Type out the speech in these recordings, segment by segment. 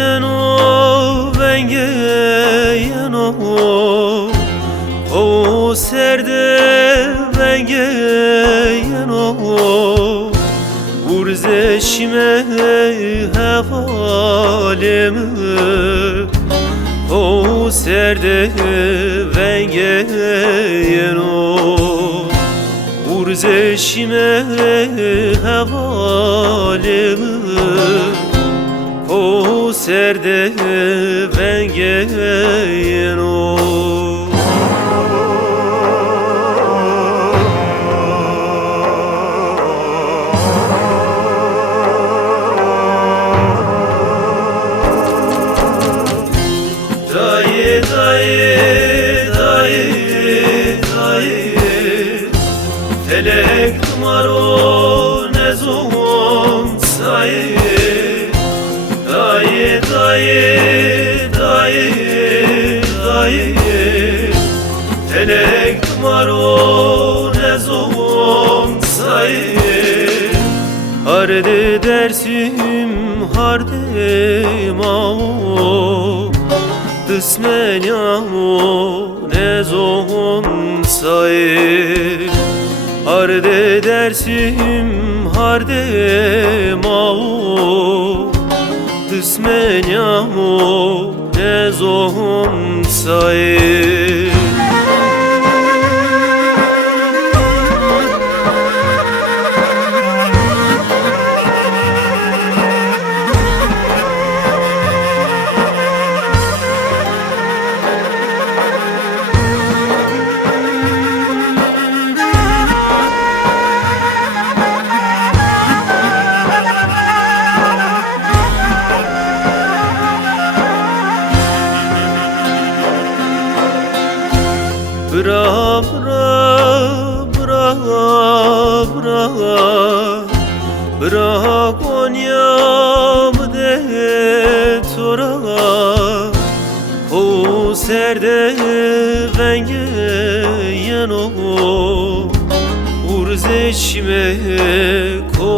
yeno venge yeno o serde venge yeno urze şime hevalemi o serde venge yeno urze şime hevalemi o serde venge yeno Dayı dayı dayı dayı felek tumaro ne zon sayı Dayı dayı dayı dayı felek tumaro ne zon sayı Harde dersim harde mao Kısmen yamo ne zon sayı Harde dersim harde mao Kısmen yamo ne zon sayı Bra bra bra bra bra Konya'm de tora o serde venge yeno urze şime ko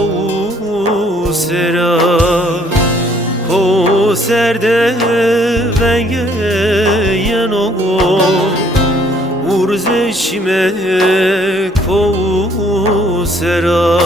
sera o serde venge yeno urze şime ko sera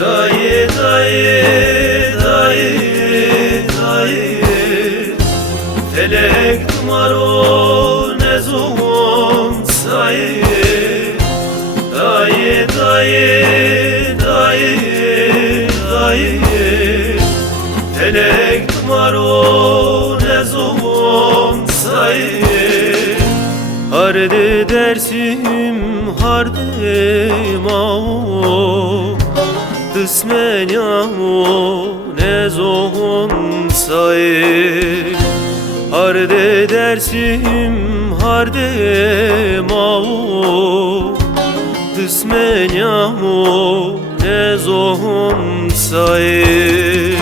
Dayı dayı dayı dayı felek tumaro ne zon sayı Dayı dayı dayı dayı felek tumaro ne zon sayı Harde dersim harde mao Kısmen yamo ne zon sayı Harde dersim harde mao Kısmen yamo ne zon sayı